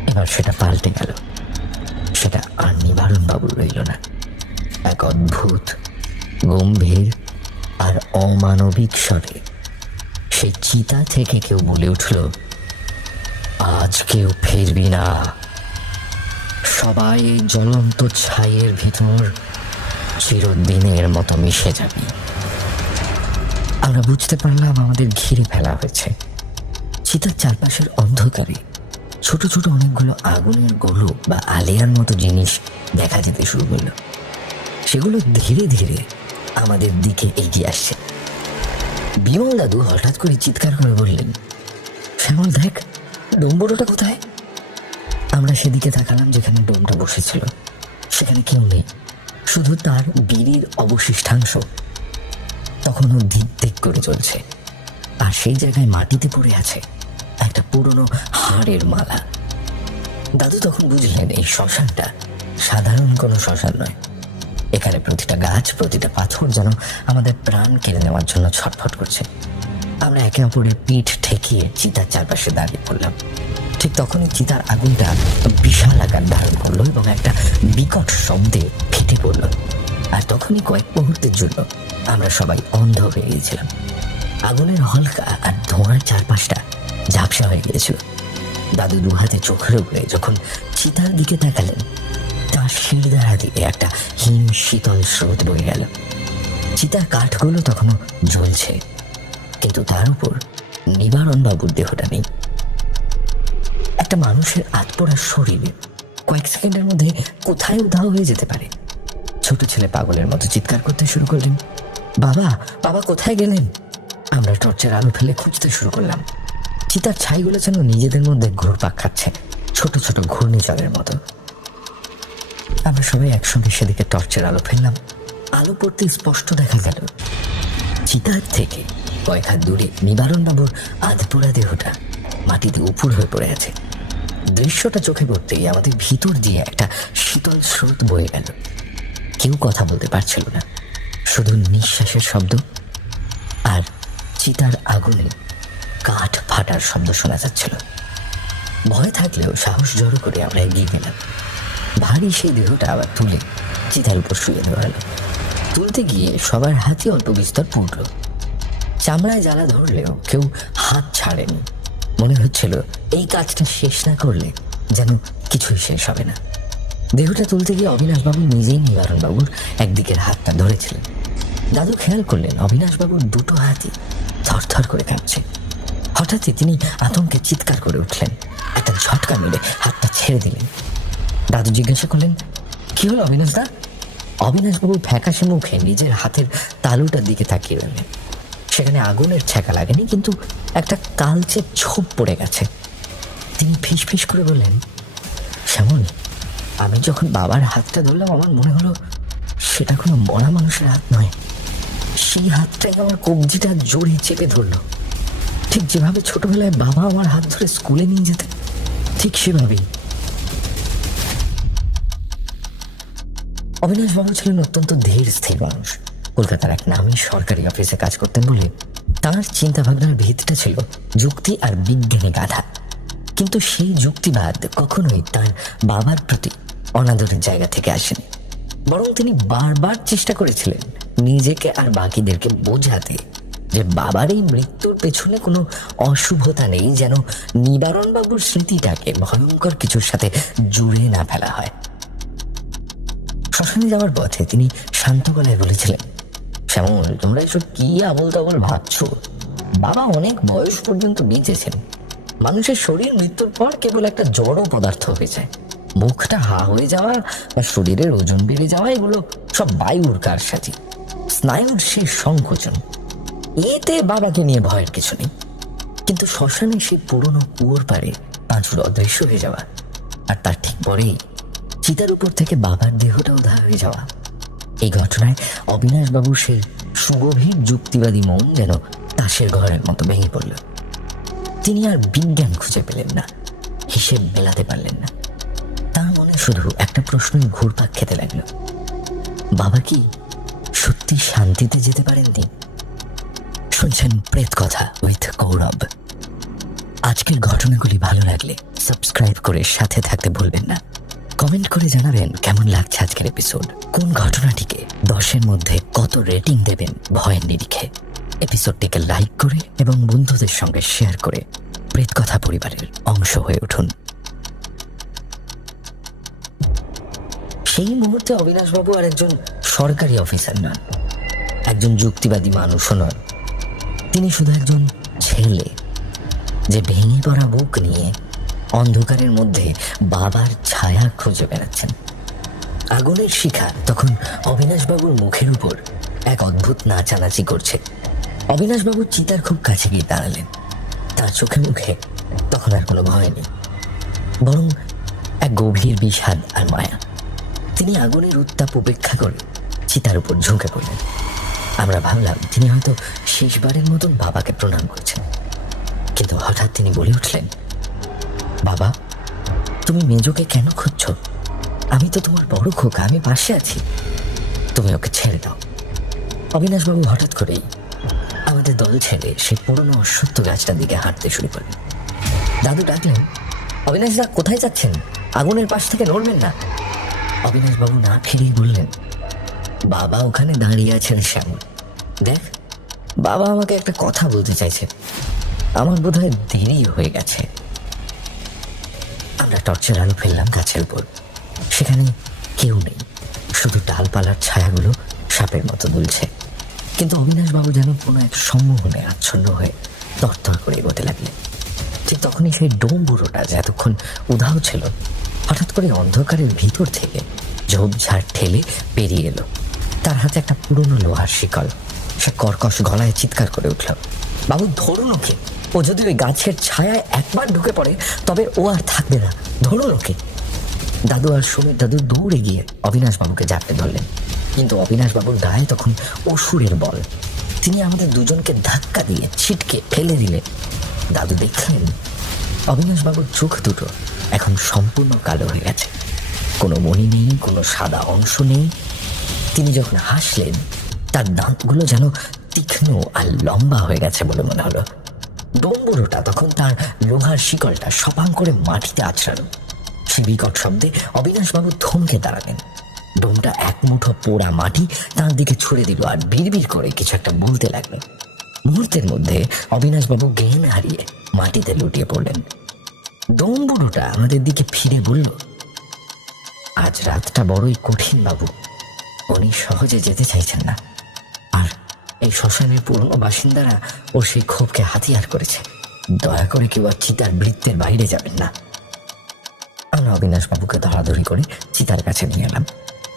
এবার সেটা পাল্টে গেল। সেটা আর নিবারণবাবুর রইল না। এক অদ্ভুত গম্ভীর আর অমানবিক স্বরে সেই চিতা থেকে কেউ বলে উঠল, আজ কেউ ফিরবি না, সবাই এই জ্বলন্ত ছাইয়ের ভিতর চিরদিনের মতো মিশে যাবি। আমরা বুঝতে পারলাম আমাদের ঘিরে ফেলা হয়েছে। চিতার চারপাশের অন্ধকারে ছোট ছোট অনেকগুলো আগুনের গোলক বা আলিয়ার মতো জিনিস দেখা যেতে শুরু করলো। সেগুলো ধীরে ধীরে আমাদের দিকে এগিয়ে আসছে। বিমল দাদু হঠাৎ করে চিৎকার করে বললেন, শ্যামল দেখ, ডোমবড়োটা কোথায়? আমরা সেদিকে তাকালাম যেখানে ডোমটা বসেছিল। সেখানে কেউ নেই, শুধু তার বিড়ির অবশিষ্টাংশ তখনও দিক দিক করে চলছে। আর সেই জায়গায় মাটিতে পড়ে আছে একটা পুরনো হাড়ের মালা। দাদু তখন বুঝলেন এই শ্মশানটা সাধারণ কোনো শ্মশান নয়। এখানে প্রতিটা গাছ, প্রতিটা পাথর যেন আমাদের প্রাণ কেড়ে নেওয়ার জন্য ছটফট করছে। আমরা একে অপরের পিঠ ঠেকিয়ে চিতার চারপাশে দাঁড়িয়ে পড়লাম। ঠিক তখনই চিতার আগুনটা বিশাল আকার ধারণ করলো এবং একটা বিকট শব্দে ফেটে পড়ল। আর তখনই কয়েক মুহূর্তের জন্য আমরা সবাই অন্ধ হয়ে গিয়েছিলাম। আগুনের হলকা আর ধোঁয়ার চারপাশটা ঝাপসা হয়ে গিয়েছিল। দাদু দু হাতে চোখের উপরে যখন চিতার দিকে তাকালেন, তার শিরদাঁড়া দিয়ে একটা হিম শীতল স্রোত বয়ে গেল। চিতার কাঠগুলো তখনও জ্বলছে, কিন্তু তার উপর নিবারণবাবুর দেহটা নেই। একটা মানুষের আতপোড়া শরীরে কয়েক সেকেন্ডের মধ্যে কোথায় উধাও হয়ে যেতে পারে। ছোট ছেলে পাগলের মতো চিৎকার করতে শুরু করলেন, বাবা, বাবা কোথায় গেলেন? আমরা টর্চের আলো ফেলে খুঁজতে শুরু করলাম। চিতার ছাইগুলো যেন নিজেদের মধ্যে ঘুরপাক খাচ্ছে, ছোট ছোট ঘূর্ণিঝড়ের মতো। আমরা সবাই একসঙ্গে সেদিকে টর্চের আলো ফেললাম। আলো পড়তে স্পষ্ট দেখা গেল চিতার থেকে কয়েক হাত দূরে নিবারণবাবুর আধপোড়া দেহটা মাটিতে উপুড় হয়ে পড়ে আছে। দৃশ্যটা চোখে পড়তেই আমাদের ভিতর দিয়ে একটা শীতল স্রোত বয়ে গেল। কেউ কথা বলতে পারছিল না, শুধু নিঃশ্বাসের শব্দ আর চিতার আগুনে কাঠ ফাটার শব্দ শোনা যাচ্ছিল। ভয় থাকলেও সাহস জড়ো করে আমরা এগিয়ে গেলাম। ভারী সেই দেহটা আবার তুলে চিতার উপর শুয়ে দেওয়া হলো। তুলতে গিয়ে সবার হাতে অল্প বিস্তর পুড়ল। চামড়ায় জ্বালা ধরলেও কেউ হাত ছাড়েনি। মনে হচ্ছিল এই কাজটা শেষ না করলে যেন কিছুই শেষ হবে না। দেহটা তুলতে গিয়ে অবিনাশবাবু নিজেই নিবারণবাবুর একদিকের হাতটা ধরেছিলেন। দাদু খেয়াল করলেন অবিনাশবাবুর দুটো হাতই থরথর করে কাঁপছে। হঠাৎই তিনি আতঙ্কে চিৎকার করে উঠলেন, একটা ঝটকা মেরে হাতটা ছেড়ে দিলেন। দাদু জিজ্ঞাসা করলেন, কি হলো অবিনাশদা? অবিনাশবাবু ফ্যাকাশে মুখে নিজের হাতের তালুটার দিকে তাকিয়ে রইলেন। সেখানে আগুনের ছ্যাঁকা লাগেনি, কিন্তু একটা কালচে ছোপ পড়ে গেছে। তিনি ফিস ফিস করে বললেন, শ্যামল, আমি যখন বাবার হাতটা ধরলাম আমার মনে হলো সেটা কোনো মরা মানুষের হাত নয়। সেই হাতটাই আমার কবজিটা জোরে চেপে ধরলো, ঠিক যেভাবে ছোটবেলায় বাবা আমার হাত ধরে স্কুলে নিয়ে যেতেন, ঠিক সেভাবেই। অবিনাশবাবু ছিলেন অত্যন্ত ধীর স্থির মানুষ। কলকাতার এক নামী সরকারি অফিসে কাজ করতেন বলে তাঁর চিন্তাভাবনার ভিতটা ছিল যুক্তি আর বিজ্ঞানী গাধা। কিন্তু সেই যুক্তিবাদ কখনোই তার বাবার প্রতি অনাদরের জায়গা থেকে আসেনি। বরং তিনি বারবার চেষ্টা করেছিলেন নিজেকে আর বাকিদেরকে বোঝাতে যে বাবার এই মৃত্যুর পেছনে কোনো অশুভতা নেই, যেন নিবারণবাবুর স্মৃতিটাকে ভয়ঙ্কর কিছুর সাথে জুড়ে না ফেলা হয়। শ্মশানে যাওয়ার পথে তিনি শান্ত গলায় বলেছিলেন, শ্যামল, তোমরা এসব কি আবল তাবল ভাবছো? বাবা অনেক বয়স পর্যন্ত বেঁচেছেন। মানুষের শরীর মৃত্যুর পর কেবল একটা জড় পদার্থ হয়ে যায়। মুখটা হা হয়ে যাওয়া বা শরীরের ওজন বেড়ে যাওয়া এগুলো সব বায়ুর কারসাজি, স্নায়ুর শেষ সংকোচন। এতে বাবাকে নিয়ে ভয়ের কিছু নেই। কিন্তু শ্মশানে সেই পুরনো কুয়োর পাড়ে পাঁচুর অদৃশ্য হয়ে যাওয়া, আর তার ঠিক পরেই চিতার উপর থেকে বাবার দেহটা উধাও হয়ে যাওয়া, এই ঘটনায় অবিনাশবাবুর সেই সুগভীর যুক্তিবাদী মন যেন তাসের ঘরের মতো ভেঙে পড়ল। তিনি আর বিজ্ঞান খুঁজে পেলেন না, হিসেব মেলাতে পারলেন না। তার মনে শুধু একটা প্রশ্নই ঘুরপাক খেতে লাগল, বাবা কি সত্যি শান্তিতে যেতে পারেননি? শুনছেন প্রেত কথা উইথ গৌরব। আজকের ঘটনাগুলি ভালো লাগলে সাবস্ক্রাইব করে সাথে থাকতে ভুলবেন না। কমেন্ট করে জানাবেন কেমন লাগছে আজকের এপিসোড। কোন ঘটনাটিকে 10-এর মধ্যে কত রেটিং দেবেন ভয়ের নিরিখে। এপিসোডটিকে লাইক করে এবং বন্ধুদের সঙ্গে শেয়ার করে প্রেত কথা পরিবারের অংশ হয়ে উঠুন। সেই মুহূর্তে অবিনাশবাবু আর একজন সরকারি অফিসার নন, একজন যুক্তিবাদী মানুষও নন। তিনি শুধু একজন ছেলে, যে ভেঙে পড়া বুক নিয়ে অন্ধকারের মধ্যে বাবার ছায়া খুঁজে বেড়াচ্ছেন। আগুনের শিখা তখন অবিনাশবাবুর মুখের উপর এক অদ্ভুত নাচানাচি করছে। অবিনাশবাবু চিতার খুব কাছে গিয়ে দাঁড়ালেন। তার চোখে মুখে তখন আর কোনো ভয় নেই, বরং এক গভীর বিষাদ আর মায়া। তিনি আগুনের উত্তাপ উপেক্ষা করে চিতার উপর ঝুঁকে পড়লেন। আমরা ভাবলাম তিনি হয়তো শেষবারের মতন বাবাকে প্রণাম করছেন, কিন্তু হঠাৎ তিনি বলে উঠলেন, বাবা, তুমি মেজোকে কেন খুঁজছ? আমি তো তোমার বড় খোকা, আমি পাশে আছি, তুমি ওকে ছেড়ে দাও। অবিনাশবাবু হঠাৎ করেই আমাদের দল ছেড়ে সেই পুরনো অশ্বত্থ গাছটার দিকে হাঁটতে শুরু করলেন। দাদু ডাকলেন, অবিনাশদা কোথায় যাচ্ছেন? আগুনের পাশ থেকে নড়বেন না। অবিনাশবাবু না ফিরেই বললেন, বাবা ওখানে দাঁড়িয়ে আছেন শ্যামল, দেখ, বাবা আমাকে একটা কথা বলতে চাইছে, আমার বোধহয় দেরি হয়ে গেছে। আমরা টর্চের আলো ফেললাম গাছের উপর। সেখানে কেউ নেই, শুধু ডালপালার ছায়াগুলো সাপের মতো দুলছে। কিন্তু অবিনাশবাবু যেন কোনো এক সম্মোহনে আচ্ছন্ন হয়ে তরতর করে এগোতে লাগলেন। ঠিক তখনই সেই ডোম বুড়োটা যে এতক্ষণ উধাও ছিল, হঠাৎ করে অন্ধকারের ভিতর থেকে ঝোপঝাড় ঠেলে বেরিয়ে এলো। তার হাতে একটা পুরনো লোহার শিকল। সে কর্কশ গলায় চিৎকার করে উঠল, বাবু ধরুন ওকে, ও যদি ওই গাছের ছায়ায় একবার ঢুকে পড়ে তবে ও আর থাকবে না, ধরুন ওকে। দাদু আর সুমির দাদু দৌড়ে গিয়ে অবিনাশবাবুকে জাপটে ধরলেন, কিন্তু অবিনাশবাবুর গায়ে তখন অসুরের বল। তিনি আমাদের দুজনকে ধাক্কা দিয়ে ছিটকে ফেলে দিলেন। দাদু দেখলেন অবিনাশবাবুর চোখ দুটো এখন সম্পূর্ণ কালো হয়ে গেছে, কোনো মণি নেই, কোনো সাদা অংশ নেই। তিনি যখন হাসলেন তার দাঁতগুলো যেন তীক্ষ্ণ আর লম্বা হয়ে গেছে বলে মনে হলো। ডোমবুড়োটা তখন তার লোহার শিকলটা সপাং করে মাটিতে আছড়ালো। সে বিকট শব্দে অবিনাশবাবু থমকে দাঁড়ালেন। ডোমটা এক মুঠো পোড়া মাটি তার দিকে ছুড়ে দিল আর বিড়বিড় করে কিছু একটা বলতে লাগলো। মুহূর্তের মধ্যে অবিনাশবাবু জ্ঞান হারিয়ে মাটিতে লুটিয়ে পড়লেন। ডোমবুড়োটা আমাদের দিকে ফিরে বলল, আজ রাতটা বড়ই কঠিন বাবু, উনি সহজে যেতে চাইছেন না, আর এই শ্মশানের পুরনো বাসিন্দারা ওর সেই ক্ষোভকে হাতিয়ার করেছে। দয়া করে কেউ আর চিতার বৃত্তের বাইরে যাবেন না। আমরা অবিনাশবাবুকে ধরাধরি করে চিতার কাছে নিয়ে এলাম।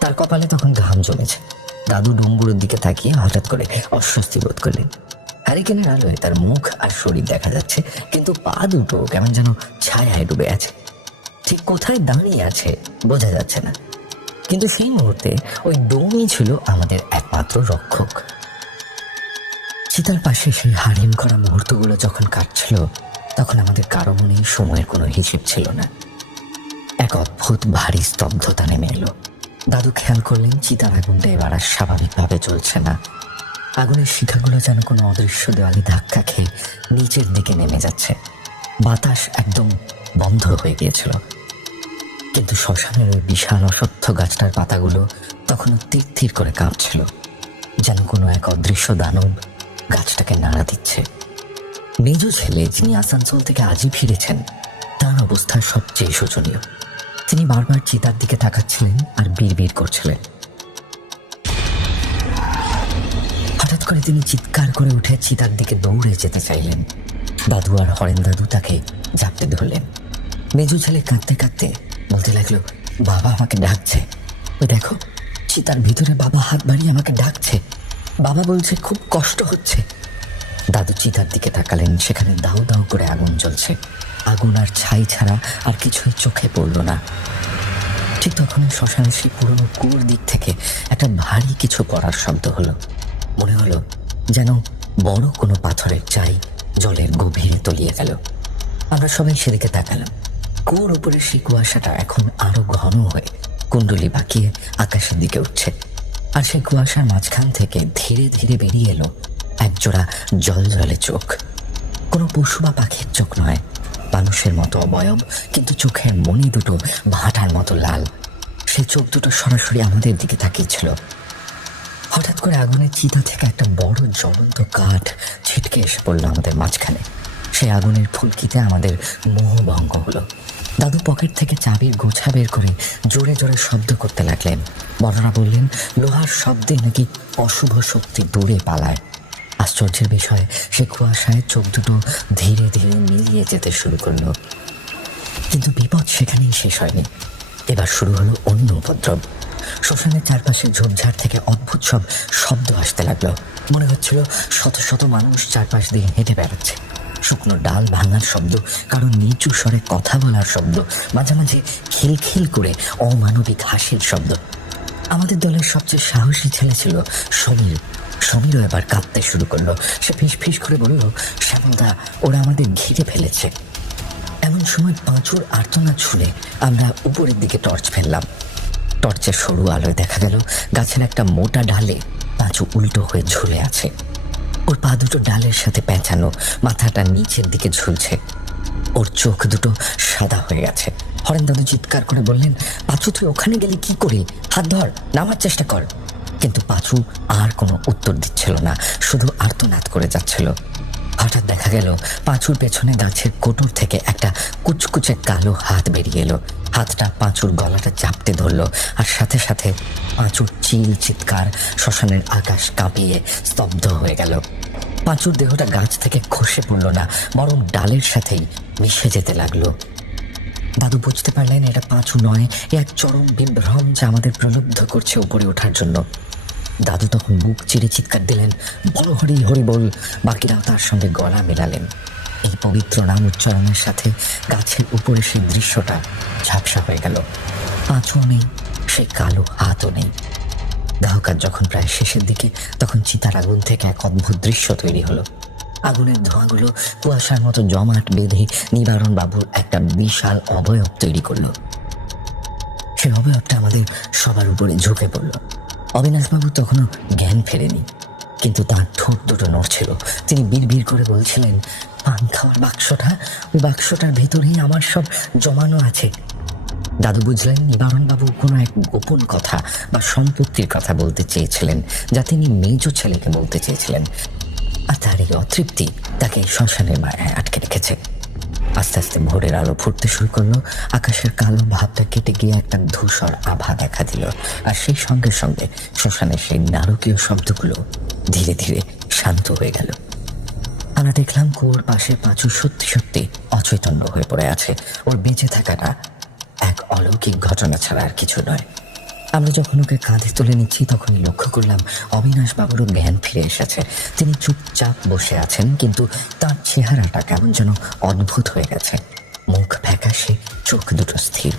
তার কপালে তখন ঘাম জমেছে। দাদু ডোমবুড়োর দিকে তাকিয়ে হঠাৎ করে অস্বস্তি বোধ করলেন। হ্যারিকেনের আলোয় তার মুখ আর শরীর দেখা যাচ্ছে, কিন্তু পা দুটো কেমন যেন ছায়ায় ডুবে আছে। ঠিক কোথায় দাঁড়িয়ে আছে বোঝা যাচ্ছে না, কিন্তু সেই মুহূর্তে ওই ডোমই ছিল আমাদের একমাত্র রক্ষক। চিতার পাশে সেই হারিম করা মুহূর্তগুলো যখন কাটছিল, তখন আমাদের কারো মনেই সময়ের কোনো হিসেব ছিল না। এক অদ্ভুত ভারী স্তব্ধতা নেমে এলো। দাদু খেয়াল করলেন চিতার আগুনটা এবার আর স্বাভাবিকভাবে চলছে না। আগুনের শিখাগুলো যেন কোনো অদৃশ্য দেওয়ালে ধাক্কা খেয়ে নিচের দিকে নেমে যাচ্ছে। বাতাস একদম বন্ধ হয়ে গিয়েছিল, কিন্তু শ্মশানের ওই বিশাল অশ্বত্থ গাছটার পাতাগুলো তখনও তীর তীর করে কাঁপছিল, যেন কোনো এক অদৃশ্য দানব গাছটাকে নাড়া দিচ্ছে। মেজ ছেলে, যিনি আসানসোল থেকে আজই ফিরেছেন, তার অবস্থা সবচেয়ে শোচনীয়। তিনি বারবার চিতার দিকে তাকাচ্ছিলেন আর বিড়বিড় করছিলেন। হঠাৎ করে তিনি চিৎকার করে উঠে চিতার দিকে দৌড়ে যেতে চাইলেন। দাদু আর হরেন দাদু তাকে জাপটে ধরলেন। মেজু ছেলে কাঁদতে কাঁদতে বলতে লাগলো, বাবা আমাকে ডাকছে, ওই দেখো চিতার ভিতরে বাবা হাত বাড়িয়ে আমাকে ডাকছে, বাবা বলছে খুব কষ্ট হচ্ছে। দাদু চিতার দিকে তাকালেন, সেখানে দাউ দাউ করে আগুন জ্বলছে। আগুন আর ছাই ছাড়া আর কিছুই চোখে পড়ল না। ঠিক তখনই শ্মশানের সেই পুরনো কুয়োর দিক থেকে একটা ভারী কিছু পড়ার শব্দ হলো। মনে হলো যেন বড় কোনো পাথরের চাই জলের গভীরে তলিয়ে গেল। আমরা সবাই সেদিকে তাকালাম। কুয়োর উপরে সেই কুয়াশাটা এখন আরো ঘন হয়ে কুণ্ডলি বাঁকিয়ে আকাশের দিকে উঠছে, আর সেই কুয়াশার মাঝখান থেকে ধীরে ধীরে বেরিয়ে এলো একজোড়া জলজলে চোখ। কোনো পশু বা পাখির চোখ নয়, মানুষের মতো অবয়ব, কিন্তু চোখের মণি দুটো ভাটার মতো লাল। সেই চোখ দুটো সরাসরি আমাদের দিকে তাকিয়েছিল। হঠাৎ করে আগুনের চিতা থেকে একটা বড় জ্বলন্ত কাঠ ছিটকে এসে পড়লো আমাদের মাঝখানে। সেই আগুনের ফুলকিতে আমাদের মোহভঙ্গ হলো। দাদু পকেট থেকে চাবির গোছা বের করে জোরে জোরে শব্দ করতে লাগলেন। বড়রা বললেন লোহার শব্দে নাকি অশুভ শক্তি দূরে পালায়। আশ্চর্যের বিষয়, সে কুয়াশায় চোখ দুটো ধীরে ধীরে মিলিয়ে যেতে শুরু করলো। কিন্তু বিপদ সেখানেই শেষ হয়নি। এবার শুরু হলো অন্য উপদ্রব। শ্মশানের চারপাশে ঝোপঝাড় থেকে অদ্ভুত সব শব্দ আসতে লাগলো। মনে হচ্ছিল শত শত মানুষ চারপাশ দিয়ে হেঁটে বেড়াচ্ছে। শুকনো ডাল ভাঙার শব্দ, কারণ নিচু স্বরে কথা বলার শব্দ, মাঝে মাঝে খিলখিল করে অমানবিক হাসির শব্দ। আমাদের দলের সবচেয়ে সাহসী ছেলে ছিল সমীর। সমীরও এবার কাঁদতে শুরু করলো। সে ফিস ফিস করে বলল, শ্যামলদা, ওরা আমাদের ঘিরে ফেলেছে। এমন সময় পাঁচুর আর্তনাদ শুনে আমরা উপরের দিকে টর্চ ফেললাম। টর্চের সরু আলোয় দেখা গেল গাছের একটা মোটা ডালে পাঁচু উল্টো হয়ে ঝুলে আছে। ওর পা দুটো ডালের সাথে পেঁচানো, মাথাটা নিচের দিকে ঝুলছে। ওর চোখ দুটো সাদা হয়ে গেছে। হরেন দাদু চিৎকার করে বললেন, পাঁচু তুই ওখানে গেলি কি করে? হাত ধর, নামার চেষ্টা কর। কিন্তু পাঁচু আর কোনো উত্তর দিচ্ছিল না, শুধু আর্তনাদ করে যাচ্ছিল। হঠাৎ দেখা গেল পাঁচুর পেছনে গাছের কোটর থেকে একটা কুচকুচে কালো হাত বেরিয়ে এলো। হাতটা পাঁচুর গলাটা চাপতে ধরলো, আর সাথে সাথে পাঁচুর চিল চিৎকার শ্মশানের আকাশ কাঁপিয়ে স্তব্ধ হয়ে গেল। পাঁচুর দেহটা গাছ থেকে খসে পড়ল না, বরং ডালের সাথেই মিশে যেতে লাগলো। দাদু বুঝতে পারলেন এটা পাঁচু নয়, এক চরম বিভ্রম যা আমাদের প্রলুব্ধ করছে উপরে ওঠার জন্য। দাদু তখন বুক চিরে চিৎকার দিলেন, বল হরি হরি বল। বাকিরাও তার সঙ্গে গলা মেলালেন। এই পবিত্র নাম উচ্চারণের সাথে গাছের উপরে সেই দৃশ্যটা ঝাপসা হয়ে গেল। পাঁচও নেই, সেই কালো হাতও নেই। দাহকার যখন প্রায় শেষের দিকে, তখন চিতার আগুন থেকে এক অদ্ভুত দৃশ্য তৈরি হলো। আগুনের ধোঁয়াগুলো কুয়াশার মতো জমাট বেঁধে নিবারণ বাবুর একটা বিশাল অবয়ব তৈরি করলো। সেই অবয়বটা আমাদের সবার উপরে ঝুঁকে পড়ল। অবিনাশবাবু তখনও জ্ঞান ফেরেনি, কিন্তু তার ঠোঁট দুটো নড়ছিল। তিনি বিড়বিড় করে বলছিলেন, পান খাওয়ার বাক্সটা, ওই বাক্সটার ভেতরেই আমার সব জমানো আছে। দাদু বুঝলেন নিবারণবাবু কোনো এক গোপন কথা বা সম্পত্তির কথা বলতে চেয়েছিলেন, যা তিনি মেজ ছেলেকে বলতে চেয়েছিলেন, আর তার এই অতৃপ্তি তাকে এই শ্মশানের মায়ায় আটকে রেখেছে। আস্তে আস্তে ভোরের আলো ফুটতে শুরু করলো। আকাশের কালো ভাবটা কেটে গিয়ে একটা ধূসর আভা দেখা দিল, আর সেই সঙ্গে সঙ্গে শ্মশানের সেই নারকীয় শব্দগুলো ধীরে ধীরে শান্ত হয়ে গেল। আমরা দেখলাম কুয়োর পাশে পাঁচু সত্যি সত্যি অচৈতন্য হয়ে পড়ে আছে। ওর বেঁচে থাকাটা এক অলৌকিক ঘটনা ছাড়া আর কিছু নয়। আমরা যখন ওকে কাঁধে তুলে নিচ্ছি, তখনই লক্ষ্য করলাম অবিনাশবাবুরও জ্ঞান ফিরে এসেছে। তিনি চুপচাপ বসে আছেন, কিন্তু তার চেহারাটা কেমন যেন অদ্ভুত হয়ে গেছে। মুখ ফ্যাকাশে, চোখ দুটো স্থির।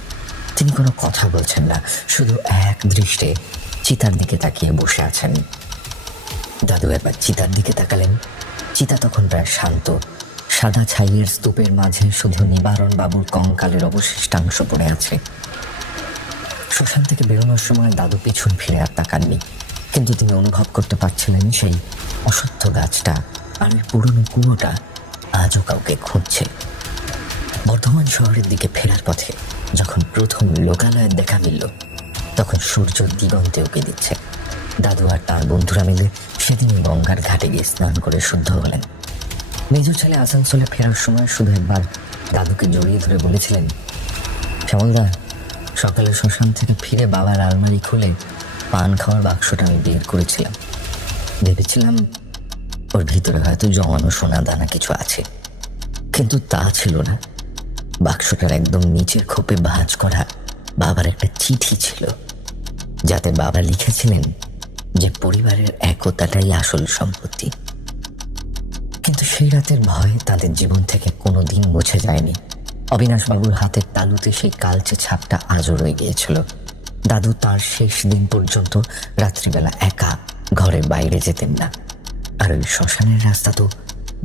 তিনি কোনো কথা বলছেন না, শুধু এক দৃষ্টে চিতার দিকে তাকিয়ে বসে আছেন। দাদু একবার চিতার দিকে তাকালেন। চিতা তখন প্রায় শান্ত। সাদা ছাইয়ের স্তূপের মাঝে শুধু নিবারণ বাবুর কঙ্কালের অবশিষ্টাংশ পড়ে আছে। শ্মশান থেকে বেরোনোর সময় দাদু পিছন ফিরে আর তাকাননি, কিন্তু তিনি অনুভব করতে পারছিলেন সেই অসত্য গাছটা আর ওই পুরনো কুয়োটা আজও কাউকে খুঁজছে। বর্ধমান শহরের দিকে ফেরার পথে যখন প্রথম লোকালয়ের দেখা মিলল, তখন সূর্য দিগন্তে উঁকি দিচ্ছে। দাদু আর তার বন্ধুরা মিলে সেদিনই গঙ্গার ঘাটে গিয়ে স্নান করে শুদ্ধ হলেন। মেজ ছেলে আসানসোলে ফেরার সময় শুধু একবার দাদুকে জড়িয়ে ধরে বলেছিলেন, শ্যামলদা, সকালে শ্মশান থেকে ফিরে বাবার আলমারি খুলে পান খাওয়ার বাক্সটা আমি বের করেছিলাম। ভেবেছিলাম ওর ভিতরে হয়তো জমানো সোনা দানা কিছু আছে, কিন্তু তা ছিল না। বাক্সটার একদম নিচের খোপে ভাঁজ করা বাবার একটা চিঠি ছিল, যাতে বাবা লিখেছিলেন যে পরিবারের একতাটাই আসল সম্পত্তি। কিন্তু সেই রাতের ভয় তাদের জীবন থেকে কোনো দিন মুছে যায়নি। অবিনাশবাবুর হাতের তালুতে সেই কালচে ছাপটা আজও রয়ে গিয়েছিল। দাদু তার শেষ দিন পর্যন্ত রাত্রিবেলা একা ঘরের বাইরে যেতেন না। আর ওই শ্মশানের রাস্তা তো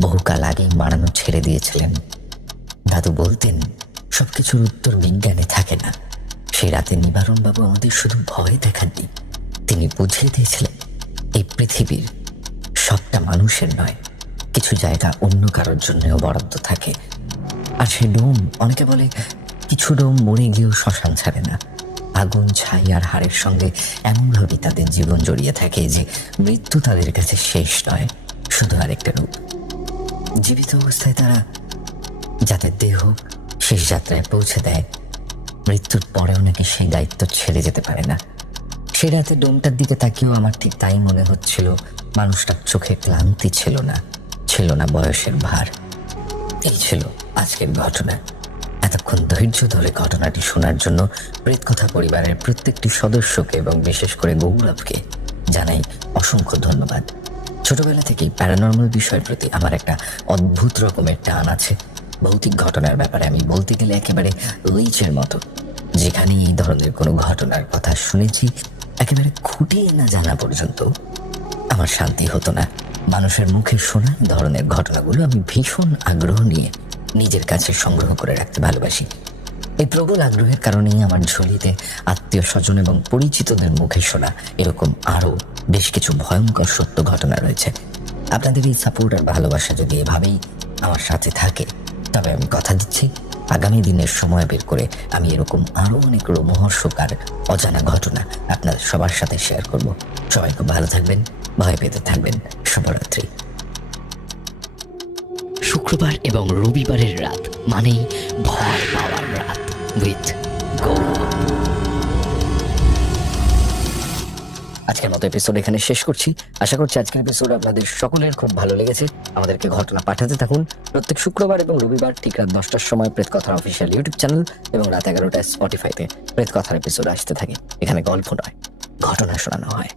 বহুকাল আগেই মারানো ছেড়ে দিয়েছিলেন। দাদু বলতেন, সবকিছুর উত্তর বিজ্ঞানে থাকে না। সেই রাতে নিবারণবাবু আমাদের শুধু ভয় দেখাননি, তিনি বুঝিয়ে দিয়েছিলেন এই পৃথিবীর সবটা মানুষের নয়, কিছু জায়গা অন্য কারোর জন্যও বরাদ্দ থাকে। আর সে ডোম, অনেকে বলে কিছু ডোম মরে গিয়েও শ্মশান ছাড়ে না। আগুন, ছাই আর হাড়ের সঙ্গে এমনভাবেই তাদের জীবন জড়িয়ে থাকে যে মৃত্যু তাদের কাছে শেষ নয়, শুধু আরেকটা রূপ। জীবিত অবস্থায় তারা যাতে দেহ শেষ যাত্রায় পৌঁছে দেয়, মৃত্যুর পরেও নাকি সেই দায়িত্ব ছেড়ে যেতে পারে না। সে রাতে ডোমটার দিকে তাকিয়েও আমার ঠিক তাই মনে হচ্ছিল। মানুষটার চোখে ক্লান্তি ছিল না, ছিল না বয়সের ভার। এই ছিল আজকের ঘটনা। এতক্ষণ ধৈর্য ধরে ঘটনাটি শোনার জন্য প্রেতকথা পরিবারের প্রত্যেকটি সদস্যকে এবং বিশেষ করে গৌরবকে জানাই অসংখ্য ধন্যবাদ। ছোটবেলা থেকেই প্যারানর্মাল বিষয়ের প্রতি আমার একটা অদ্ভুত রকমের টান আছে। ভৌতিক ঘটনার ব্যাপারে আমি বলতে গেলে একেবারে লিচের মতো। যেখানে এই ধরনের কোনো ঘটনার কথা শুনেছি, একেবারে খুঁটিয়ে না জানা পর্যন্ত আমার শান্তি হতো না। মানুষের মুখে শোনা ধরনের ঘটনাগুলো আমি ভীষণ আগ্রহ নিয়ে নিজের কাছে সংগ্রহ করে রাখতে ভালোবাসি। এই প্রবল আগ্রহের কারণেই আমার ঝুলিতে আত্মীয় স্বজন এবং পরিচিতদের মুখে শোনা এরকম আরও বেশ কিছু ভয়ঙ্কর সত্য ঘটনা রয়েছে। আপনাদের এই সাপোর্ট আর ভালোবাসা যদি এভাবেই আমার সাথে থাকে, তবে আমি কথা দিচ্ছি আগামী দিনের সময় বের করে আমি এরকম আরও অনেক রোমহর্ষক আর অজানা ঘটনা আপনাদের সবার সাথে শেয়ার করব। সবাই খুব ভালো থাকবেন, ভয় পেতে থাকবেন। শুভরাত্রি। শুক্রবার এবং রবিবারের রাত মানেই ভয় পাওয়ার রাত উইথ গৌরব। আজকের মতো এপিসোড এখানে শেষ করছি। আশা করছি আজকের এপিসোড আপনাদের সকলের খুব ভালো লেগেছে। আমাদেরকে ঘটনা পাঠাতে থাকুন। প্রত্যেক শুক্রবার এবং রবিবার ঠিক রাত 10টার সময় প্রেতকথার অফিসিয়াল ইউটিউব চ্যানেল এবং রাত 11টায় স্পটিফাইতে প্রেতকথার এপিসোড আসতে থাকে। এখানে গল্প নয়, ঘটনা শোনানো হয়।